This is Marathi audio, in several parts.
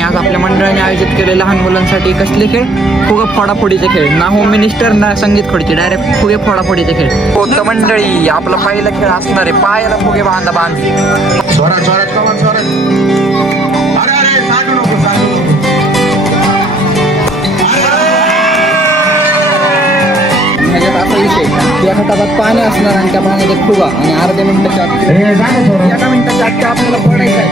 आणि आज आपल्या मंडळाने आयोजित केले लहान मुलांसाठी कसले खेळ? फुगे फोडाफोडीचे खेळ. ना होम मिनिस्टर ना संगीत खुर्ची, डायरेक्ट फुगे फोडाफोडीचे खेळ. हो तर मंडळी, आपला पहिला खेळ असणार आहे पायाला फुगे बांधा बांधी. ह्याच्यात असा विषय, एका टपात पाणी असणार आणि त्या पाण्यात एक फुगा आणि अर्ध्या मिनिटाच्या एका मिनिटाच्या आत आपल्याला फोडायचं आहे.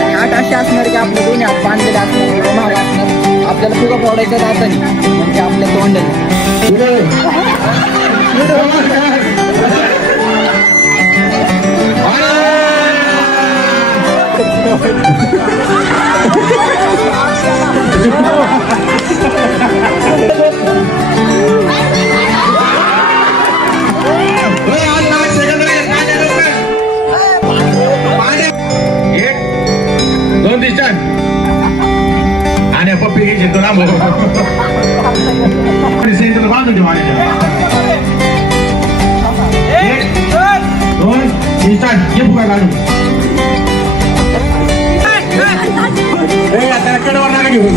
आणि 8 असे असणार की आपल्या दोन्ही हात बांधलेले असणार, महाग असणार. आपल्याला फुगा फोडायचा जातानी म्हणजे आपल्या तोंडाने. आणि पप्पी घ्यायची तो लांब सेंटर बांधून ठेवा. 1 2 3 स्टार्ट. ये फुगा काढून त्याला कडवर नका घेऊन.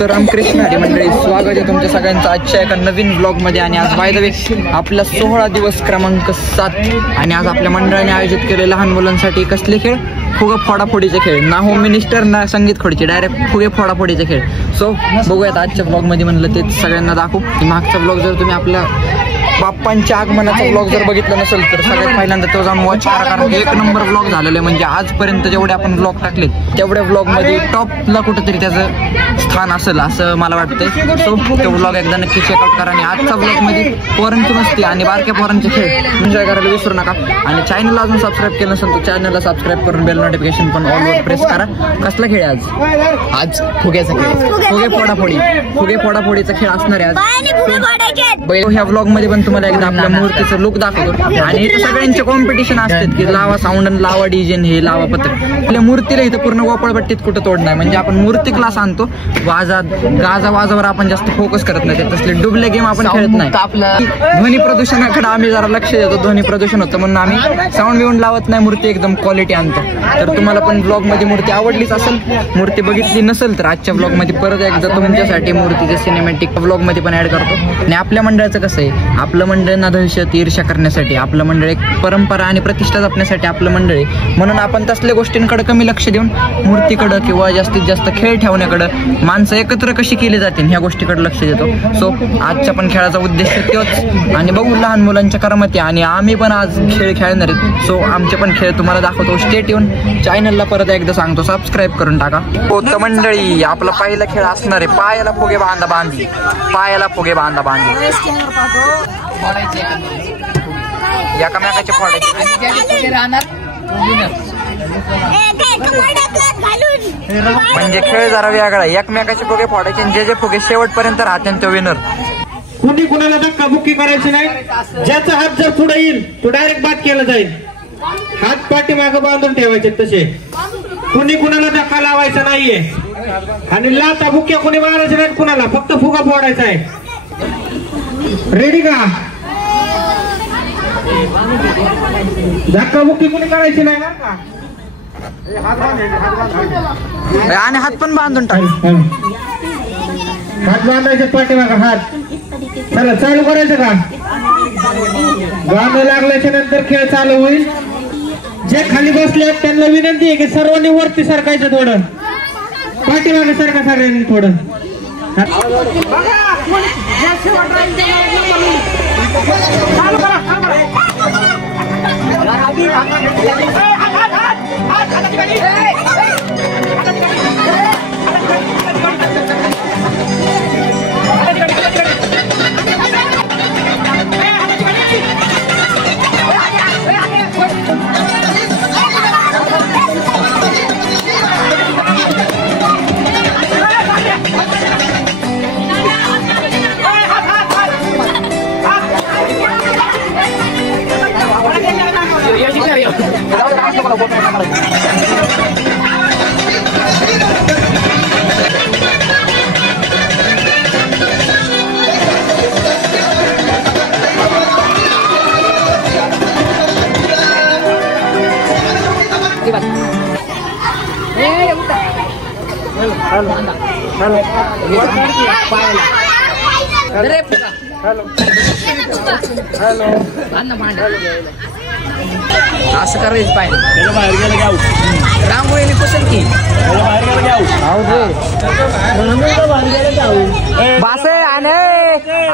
तर रामकृष्ण हरी मंडळी, स्वागत आहे तुमच्या सगळ्यांचं आजच्या एका नवीन ब्लॉगमध्ये. आणि आज बाय द वे आपला 16 दिवस क्रमांक 7. आणि आज आपल्या मंडळाने आयोजित केले लहान मुलांसाठी कसले खेळ? फुगे फोडाफोडीचे खेळ. ना होम मिनिस्टर ना संगीत खुर्ची, डायरेक्ट फुगे फोडाफोडीचे खेळ. सो बघूयात आजच्या ब्लॉगमध्ये. म्हणलं ते सगळ्यांना दाखवू. मागचा ब्लॉग जर तुम्ही आपल्या बाप्पांच्या आगमनाचा ब्लॉग जर बघितला नसेल तर सगळ्यात पहिल्यांदा तो जाऊन वॉच करा, कारण 1 नंबर ब्लॉग झालेला आहे. म्हणजे आजपर्यंत जेवढे आपण ब्लॉग टाकलेत तेवढ्या ब्लॉगमध्ये टॉपला कुठेतरी त्याचं स्थान असेल असं मला वाटतंय. सो तो ब्लॉग एकदा नक्की चेकआउट करा. आणि आजच्या ब्लॉगमध्ये पोरांची मस्ती आणि बारक्या पोरांचे खेळ एन्जॉय करायला विसरू नका. आणि चॅनलला अजून सबस्क्राईब केलं नसेल तर चॅनलला सबस्क्राईब करून बेल नोटिफिकेशन पण ऑलवर प्रेस करा. कसला खेळ आज? फुग्याचा खेळ. फुगे फोडाफोडी. फुगे फोडाफोडीचा खेळ असणार आहे आज. ह्या ब्लॉग मध्ये पण तुम्हाला एकदा आपल्या मूर्तीचं लुक दाखवतो. आणि इथं सगळ्यांचे कॉम्पिटिशन असतात की लावा साऊंड, लावा डिझाईन, हे लावा पत्रक. आपल्या मूर्तीला इथं पूर्ण गोपाळपट्टीत कुठं तोड नाही. म्हणजे आपण मूर्ती क्लास आणतो, गाजा वाजावर आपण जास्त फोकस करत नाही. तसले डुबले गेम आपण खेळत नाही. ध्वनी प्रदूषणाकडे आम्ही जरा लक्ष देतो. ध्वनी प्रदूषण होतं म्हणून आम्ही साऊंड बिऊंड लावत नाही, मूर्ती एकदम क्वालिटी आणतो. तर तुम्हाला पण ब्लॉग मध्ये मूर्ती आवडलीच असेल, मूर्ती बघितली नसेल तर आजच्या ब्लॉग मध्ये परत एकदा तुमच्यासाठी मूर्तीचे सिनेमॅटिक ब्लॉग मध्ये पण ऍड करतो. आणि आपल्या मंडळाचं कसं आहे, आपलं मंडळ ना दहशत ईर्ष्या करण्यासाठी, आपलं मंडळ एक परंपरा आणि प्रतिष्ठा जपण्यासाठी आपलं मंडळ आहे. म्हणून आपण तसल्या गोष्टींकडे कमी लक्ष देऊन मूर्तीकडं किंवा जास्तीत जास्त खेळ ठेवण्याकडं, माणसं एकत्र कशी केली जातील ह्या गोष्टीकडे लक्ष देतो. सो आजच्या पण खेळाचा उद्देश तोच. आणि बघू लहान मुलांच्या करमती. आणि आम्ही पण आज खेळ खेळणार आहेत. सो आमचे पण खेळ तुम्हाला दाखवतो. स्टेट येऊन चॅनलला परत एकदा सांगतो सबस्क्राईब करून टाका. हो तर मंडळी, आपला पहिला खेळ असणार आहे पायाला फुगे बांधा बांधी. पायाला फुगे बांधा बांधी. एकामेकाचे फोडायचे म्हणजे खेळ जरा वेगळा. एकमेकाचे फुगे फोडायचे आणि जे फुगे शेवटपर्यंत राहते तो विनर. कुणी कुणाला धक्का बुक्की करायची नाही. ज्याचा हात जर पुढे येईल तो डायरेक्ट बाद केला जाईल. हात पाठीमागे बांधून ठेवायचे तसे. कुणी कुणाला धक्का लावायचा नाहीये. आणि लाता बुक्क्या कुणी मारायच्या नाहीत कुणाला, फक्त फुगा फोडायचा आहे. रेडी का? धक्का बुक्की कुणी करायची नाही बरं का. आणि हात पण बांधून टाक. हात बांधायचे पाठीमागा हात. चला चालू करायचं का? गाणं लागल्याच्या नंतर खेळ चालू होईल. जे खाली बसले त्यांना विनंती आहे की सर्वांनी वरती सरकायचं, थोडं पाठीमागे सरका सगळ्यांनी थोडं. असं करायचं पाहिजे. बाहेर गेलं घ्या रांगोळीने पसंत की बाहेर गेलं घ्या बास आहे आणि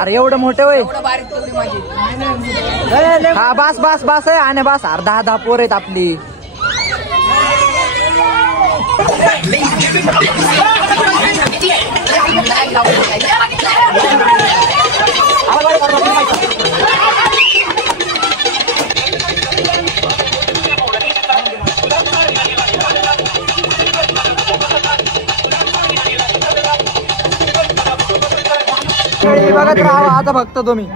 अरे एवढं मोठं वय. हा बास बास बास आहे आणि बास. 10 पोर आहेत आपली. बघत राहा आता फक्त तुम्ही.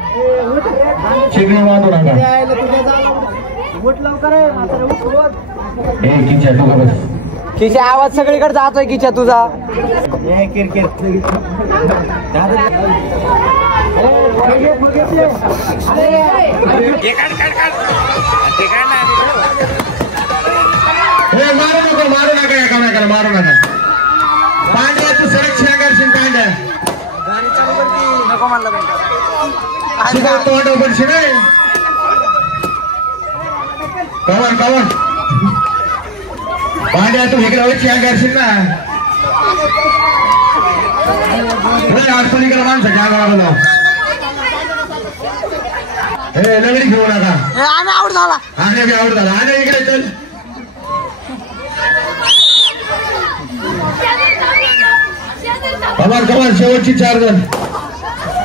किच्या आवाज सगळीकडे जातोय किच्या तुझा. मारू नका एकामेकाला मारू नका. पांड्याचं सुरक्षा करशील पांड्या नको म्हणलं तोंड पडशी नाही. कवन कवन पांड्या तू इकडे वरची करशील ना. आठपणीकडे माणसाच्या अंगाला हे लगडी घेऊ नका. आम्ही आवड झाला आणे बी आवड झाला. आणे इकडे चल. कमाल कमाल शेवटची 4 जण.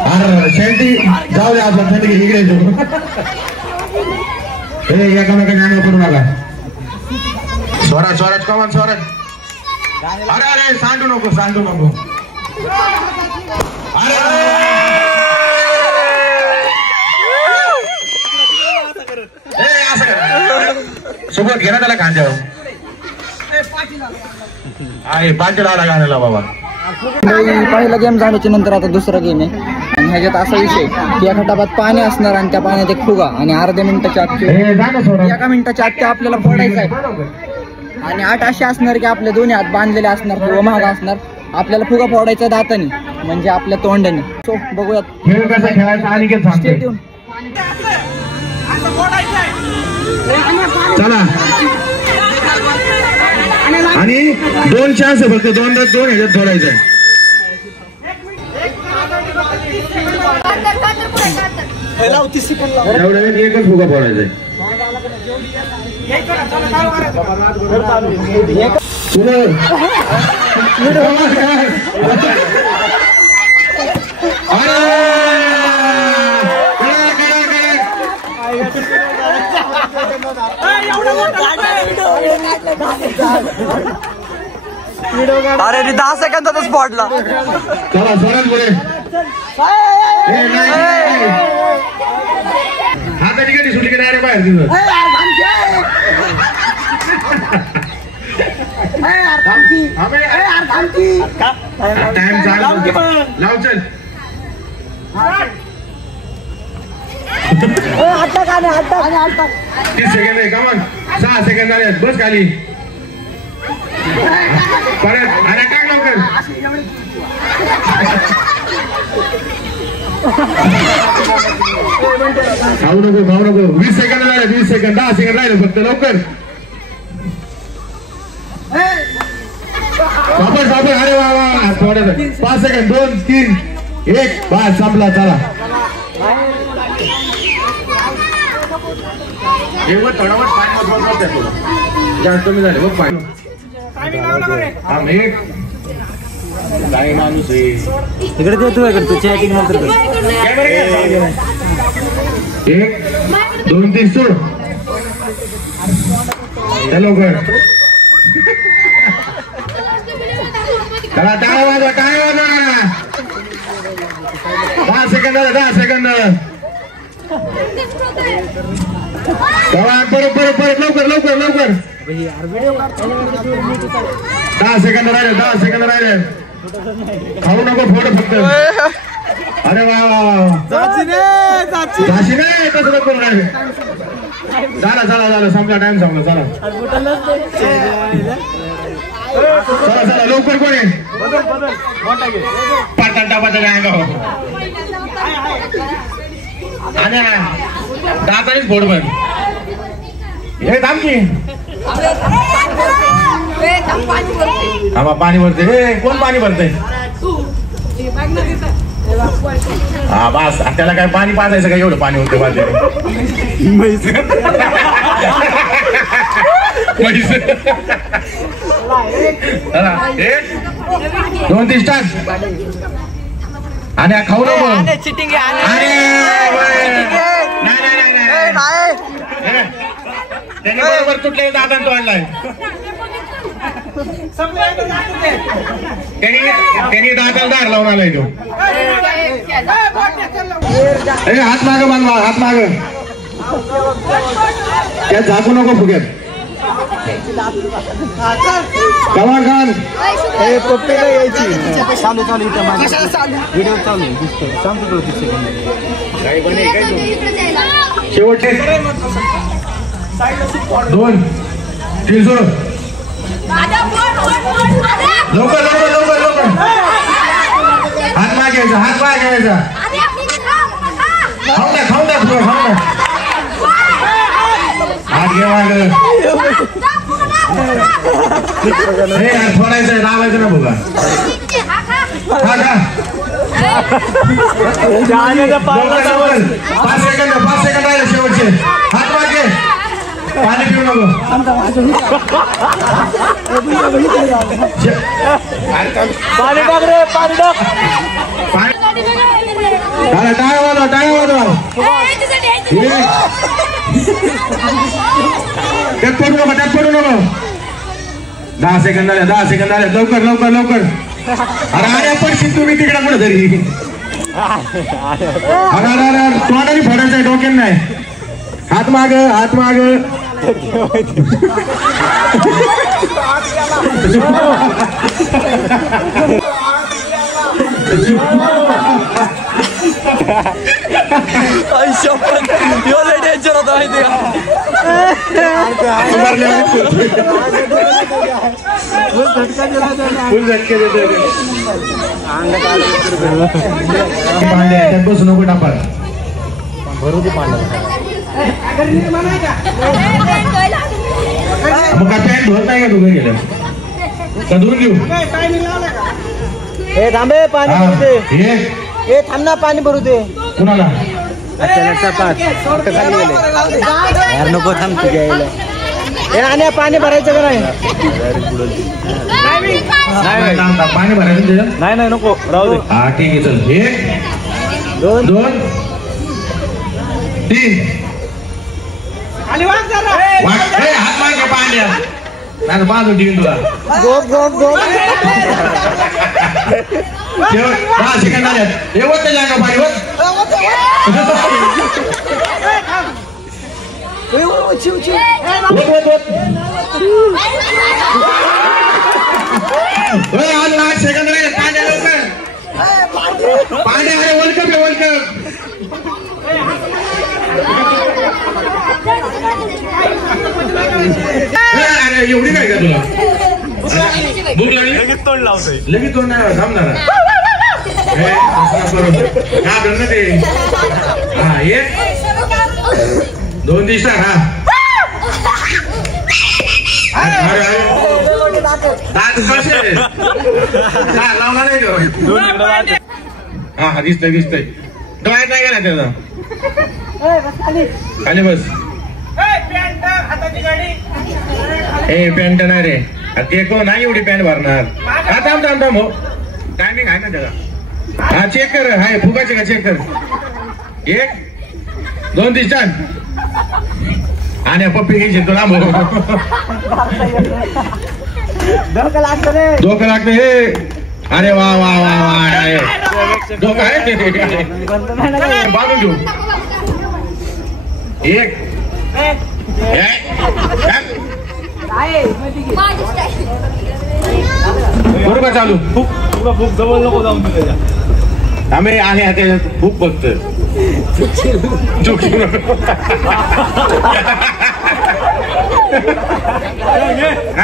अरे शेंटी जाऊ दे आपण थंडी इकडे जाऊ. हे एकामेकांना अंग करू नका. स्वराज स्वराज कमाल स्वराज. अरे अरे सांडू नको सांडू नको. अरे असं कर सोबत घे ना त्याला खांद्यावर. आहे पाटीला गाण्याला बाबा. पहिला गेम झाल्याच्या नंतर आता दुसरा गेम आहे. आणि ह्याच्यात असा विषय की एका टपात पाणी असणार आणि त्या पाण्यात एक फुगा आणि अर्ध्या मिनिटाच्या आत 1 मिनिटाच्या आत ते आपल्याला फोडायचं आहे. आणि 8 असे असणार की आपले दोन्ही हात बांधलेले असणार किंवा महाग असणार. आपल्याला फुगा फोडायचा दाताने म्हणजे आपल्या तोंडाने. सो बघूयात खेळ कसा खेळायचा आणि चला. आणि 2 चान्स आहे फक्त. 2 ह्याच्यात फोडायचं आहे. एवढ्या एकच फुगा फोडायचा आहे. अरे 10 सेकंदातच पडला. चला सोडून पुढे. हाताची कधी सुटली की डायरेक्ट बाहेर तिथं. टाइम लाव चल. 30 सेकंद आहे. कमन 6 सेकंद झाले. बस खाली परत. अरे टाक लवकर. खाऊ नको 20 सेकंद झाले. 20 सेकंद 10 सेकंद राहिले फक्त. लवकर सापड सापड. अरे वा वा थोडं 5 सेकंद. 2 3 1 बस संपला. चला थोडा जास्त कमी झाले बघ पाणी. काय माणूस आहे तिकडे देतो करतो चॅटिंग नंतर. 1 2 3 सुरू. लवकर चला. टाळ्या वाजवा टाळ्या वाजवा. 10 सेकंद 10 सेकंद. परत परत लवकर लवकर लवकर. 10 सेकंद राहिले. 10 सेकंद राहिले. खाऊ नको फोड फक्त. अरे वा झाशी नाही तसं नको राहिले. झाला झाला झाला संपला. टाइम संपला. चला चला चला लवकर कोण आहे पाटा गाव आणि दातानेच फोड पण हे थांब की आम्हा पाणी भरते हे कोण पाणी भरते हा बस त्याला काय पाणी पाजायचं का एवढं पाणी होतं माझे दोन तीन स्टार्ट आणि खाऊ नको चिटिंग त्याने बरोबर तुटले दादा तो आणलाय त्यांनी दादाला दार लावून आलाय तो हात माग बांधवा हात माग त्यात झाकू नको फुग्यात कवा खान पप्पीला यायची चालू इथं व्हिडिओ चालू दिसतो सांगतो शेवटचे 2 3 सुरू लवकर हात माग घ्यायचा खाऊ द्या हात घे माग फोडायचं लावायचं ना बघा पाच सेकंड राहिले शेवटचे हात मागे पाणी पिऊ नको पाणी टाक रे पाणी टाक टाळ्या वाजवा त्यात पडू नको 10 सेकंद आले लवकर अरे आल्या पडशील तुम्ही तिकडे कुठे तरी तोंडाने फोडायचंय डोक्यान नाही हात माग डेंजर होता माहिती त्यात बसू नको टापा भरू दे पाणी मग काय पॅन्ट धुवत नाही का तू गेलं का धुवून घेऊ हे थांबे पाणी भरू दे हे थांब ना पाणी भरू दे कुणाला यार नको थांब तू घ्यायला हे आणि पाणी भरायचं का नाही पाणी भरायचं नाही नको राहू दे हा ठीक आहे चल 1 2 3 हात मागे पाण्या नाही बाजू ठेवीन तुला गोप 10 सेकंद आले एवढं ते जागा पाणी आज 8 सेकंद राहिले पाण्या लवकर पाण्या अरे वर्ल्ड कप अरे एवढी काय का तुला भूक लागली लगेच तोंड नाही थांबणार ते हा 1 2 3 हा दात कसे लावला नाही हा दिसतंय डोळ्यात नाही गेला त्याचा खाली बस ए पॅन्ट नाही रे ते कोण नाही एवढी पॅन्ट भरणार हा थांब हो टायमिंग आहे ना त्याला हा चेक कर हाय फुगाचे का चेक कर 1 2 3 4 आणि पप्पी घ्यायची तुला डोकं लागतं हे अरे वा डोकं आहे बांधून घेऊ 1 बरोबर चालू फूक जवळ नको जाऊन तुला आम्ही आहे फूक बघतो चुकी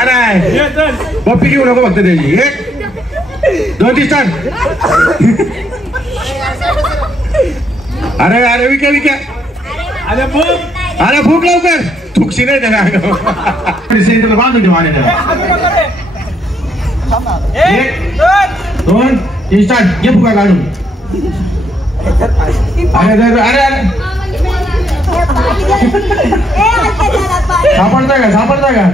नाही पप्पी घेऊ नको फक्त त्याची 1 2 3 स्टार्ट. अरे अरे विक्या विक्या अरे भूक लवकर थुकशी नाही त्याला बांधून ठेवा. 1 2 3 स्टार्ट. घे फुगा काढून. अरे अरे अरे सापडता का सापडता का.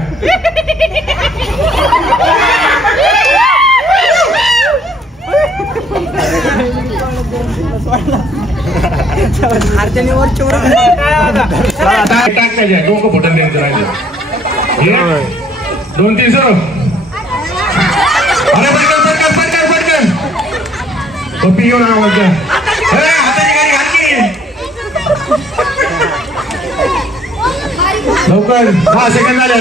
टाकण्याचे डोकं फोटो द्यायचं राहिले. 1 2 3 सुरू. अरे पटकन पटकन पटकन पटकन पप्पी घेऊन हाताची गाडी घातली लवकर. 10 सेकंद झाले.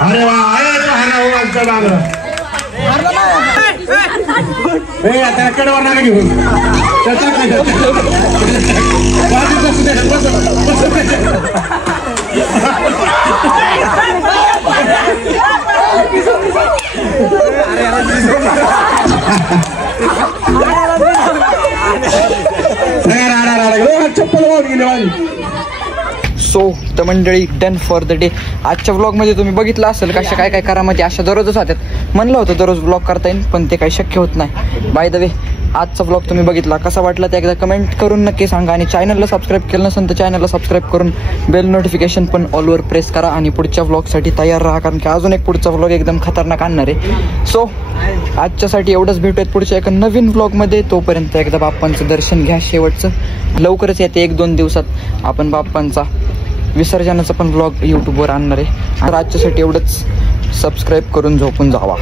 अरे वा त्याला कडेवर नका घेऊन त्याचा काय चप्पल वाहून गेले माझी. सो तर मंडळी डन फॉर द डे. आजच्या ब्लॉगमध्ये तुम्ही बघितलं असेल कशा काय काय करामाती अशा दररोजच होत्यात. म्हणलं होतं दररोज ब्लॉग करता येईल पण ते काही शक्य होत नाही. बाय द वे आजचा ब्लॉग तुम्ही बघितला कसा वाटला ते एकदा कमेंट करून नक्की सांगा. आणि चॅनलला सबस्क्राईब केलं नसेल तर चॅनलला सबस्क्राईब करून बेल नोटिफिकेशन पण ऑलवर प्रेस करा. आणि पुढच्या ब्लॉगसाठी तयार राहा कारण की अजून एक पुढचा ब्लॉग एकदम खतरनाक आणणार आहे. सो आजच्यासाठी एवढंच. भेटूयात पुढच्या एका नवीन ब्लॉगमध्ये. तोपर्यंत एकदा बाप्पांचं दर्शन घ्या शेवटचं. लवकरच येते 1-2 दिवसात आपण बाप्पांचा विसर्जनाचा पण ब्लॉग यूट्यूबवर आणणार आहे. तर आजच्यासाठी एवढंच. सबस्क्राईब करून झोपून जावा.